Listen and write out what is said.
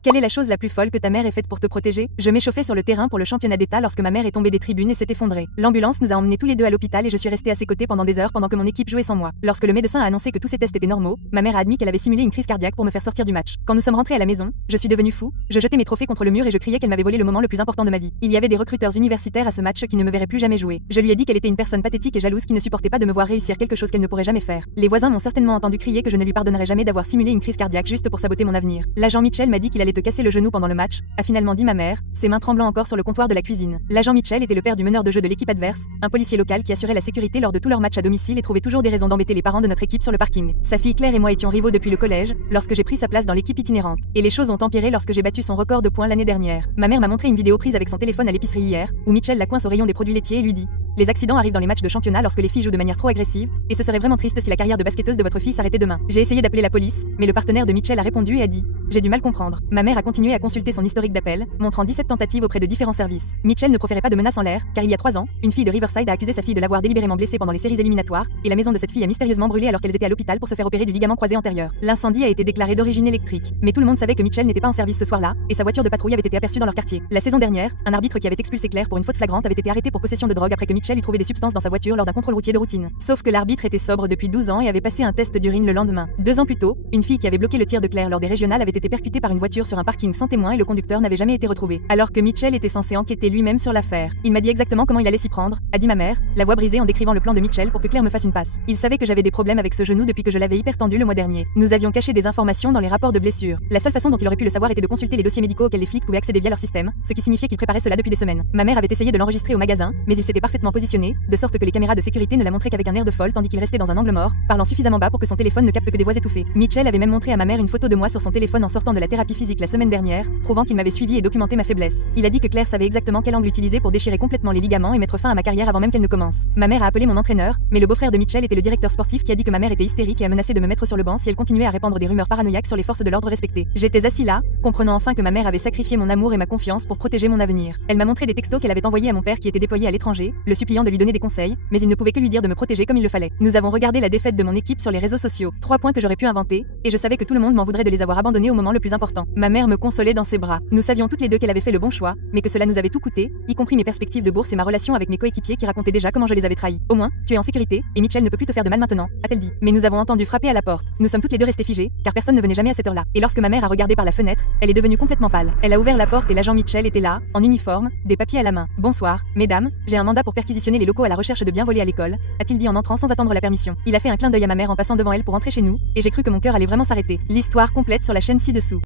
Quelle est la chose la plus folle que ta mère ait faite pour te protéger? Je m'échauffais sur le terrain pour le championnat d'État lorsque ma mère est tombée des tribunes et s'est effondrée. L'ambulance nous a emmenés tous les deux à l'hôpital et je suis restée à ses côtés pendant des heures pendant que mon équipe jouait sans moi. Lorsque le médecin a annoncé que tous ces tests étaient normaux, ma mère a admis qu'elle avait simulé une crise cardiaque pour me faire sortir du match. Quand nous sommes rentrés à la maison, je suis devenu fou, je jetais mes trophées contre le mur et je criais qu'elle m'avait volé le moment le plus important de ma vie. Il y avait des recruteurs universitaires à ce match qui ne me verraient plus jamais jouer. Je lui ai dit qu'elle était une personne pathétique et jalouse qui ne supportait pas de me voir réussir quelque chose qu'elle ne pourrait jamais faire. Les voisins m'ont certainement entendu crier que je ne lui pardonnerais jamais d'avoir simulé une crise cardiaque juste pour saboter mon avenir. L'agent Mitchell m'a dit qu'il allait te casser le genou pendant le match, a finalement dit ma mère, ses mains tremblant encore sur le comptoir de la cuisine. L'agent Mitchell était le père du meneur de jeu de l'équipe adverse, un policier local qui assurait la sécurité lors de tous leurs matchs à domicile et trouvait toujours des raisons d'embêter les parents de notre équipe sur le parking. Sa fille Claire et moi étions rivaux depuis le collège, lorsque j'ai pris sa place dans l'équipe itinérante. Et les choses ont empiré lorsque j'ai battu son record de points l'année dernière. Ma mère m'a montré une vidéo prise avec son téléphone à l'épicerie hier, où Mitchell la coince au rayon des produits laitiers et lui dit: les accidents arrivent dans les matchs de championnat lorsque les filles jouent de manière trop agressive, et ce serait vraiment triste si la carrière de basketteuse de votre fille s'arrêtait demain. J'ai essayé d'appeler la police, mais le partenaire de Mitchell a répondu et a dit: j'ai du mal comprendre. Ma mère a continué à consulter son historique d'appel, montrant 17 tentatives auprès de différents services. Mitchell ne proférait pas de menaces en l'air, car il y a 3 ans, une fille de Riverside a accusé sa fille de l'avoir délibérément blessée pendant les séries éliminatoires, et la maison de cette fille a mystérieusement brûlé alors qu'elles étaient à l'hôpital pour se faire opérer du ligament croisé antérieur. L'incendie a été déclaré d'origine électrique, mais tout le monde savait que Mitchell n'était pas en service ce soir-là, et sa voiture de patrouille avait été aperçue dans leur quartier. La saison dernière, un arbitre qui avait expulsé Claire pour une faute flagrante avait été arrêté pour possession de drogue après que Mitchell eut trouvé des substances dans sa voiture lors d'un contrôle routier de routine. Sauf que l'arbitre était sobre depuis 12 ans et avait passé un test d'urine le lendemain. 2 ans plus tôt, une fille qui avait bloqué le tir de Claire lors des régionales avait été percutée par une voiture sur un parking sans témoin et le conducteur n'avait jamais été retrouvé. Alors que Mitchell était censé enquêter lui-même sur l'affaire. Il m'a dit exactement comment il allait s'y prendre, a dit ma mère, la voix brisée en décrivant le plan de Mitchell pour que Claire me fasse une passe. Il savait que j'avais des problèmes avec ce genou depuis que je l'avais hypertendu le mois dernier. Nous avions caché des informations dans les rapports de blessures. La seule façon dont il aurait pu le savoir était de consulter les dossiers médicaux auxquels les flics pouvaient accéder via leur système, ce qui signifiait qu'il préparait cela depuis des semaines. Ma mère avait essayé de l'enregistrer au magasin, mais il s'était parfaitement positionné, de sorte que les caméras de sécurité ne la montraient qu'avec un air de folle tandis qu'il restait dans un angle mort, parlant suffisamment bas pour que son téléphone ne capte que des voix étouffées. Mitchell avait même montré à ma mère une photo de moi sur son téléphone en sortant de la thérapie physique la semaine dernière, prouvant qu'il m'avait suivi et documenté ma faiblesse. Il a dit que Claire savait exactement quel angle utiliser pour déchirer complètement les ligaments et mettre fin à ma carrière avant même qu'elle ne commence. Ma mère a appelé mon entraîneur, mais le beau-frère de Mitchell était le directeur sportif qui a dit que ma mère était hystérique et a menacé de me mettre sur le banc si elle continuait à répandre des rumeurs paranoïaques sur les forces de l'ordre respectées. J'étais assis là, comprenant enfin que ma mère avait sacrifié mon amour et ma confiance pour protéger mon avenir. Elle m'a montré des textos qu'elle avait envoyés à mon père qui était déployé à l'étranger, le suppliant de lui donner des conseils, mais il ne pouvait que lui dire de me protéger comme il le fallait. Nous avons regardé la défaite de mon équipe sur les réseaux sociaux. 3 points que j'aurais pu inventer, et je savais que tout le monde m'en voudrait de les avoir abandonnés au moment le plus important. Ma mère me consolait dans ses bras. Nous savions toutes les deux qu'elle avait fait le bon choix, mais que cela nous avait tout coûté, y compris mes perspectives de bourse et ma relation avec mes coéquipiers qui racontaient déjà comment je les avais trahis. Au moins, tu es en sécurité, et Mitchell ne peut plus te faire de mal maintenant, a-t-elle dit. Mais nous avons entendu frapper à la porte. Nous sommes toutes les deux restées figées, car personne ne venait jamais à cette heure-là. Et lorsque ma mère a regardé par la fenêtre, elle est devenue complètement pâle. Elle a ouvert la porte et l'agent Mitchell était là, en uniforme, des papiers à la main. Bonsoir, mesdames, j'ai un mandat pour perquisitionner les locaux à la recherche de biens volés à l'école, a-t-il dit en entrant sans attendre la permission. Il a fait un clin d'œil à ma mère en passant devant elle pour entrer chez nous, et j'ai cru que mon cœur allait vraiment s'arrêter. L'histoire complète sur la chaîne ci-dessous.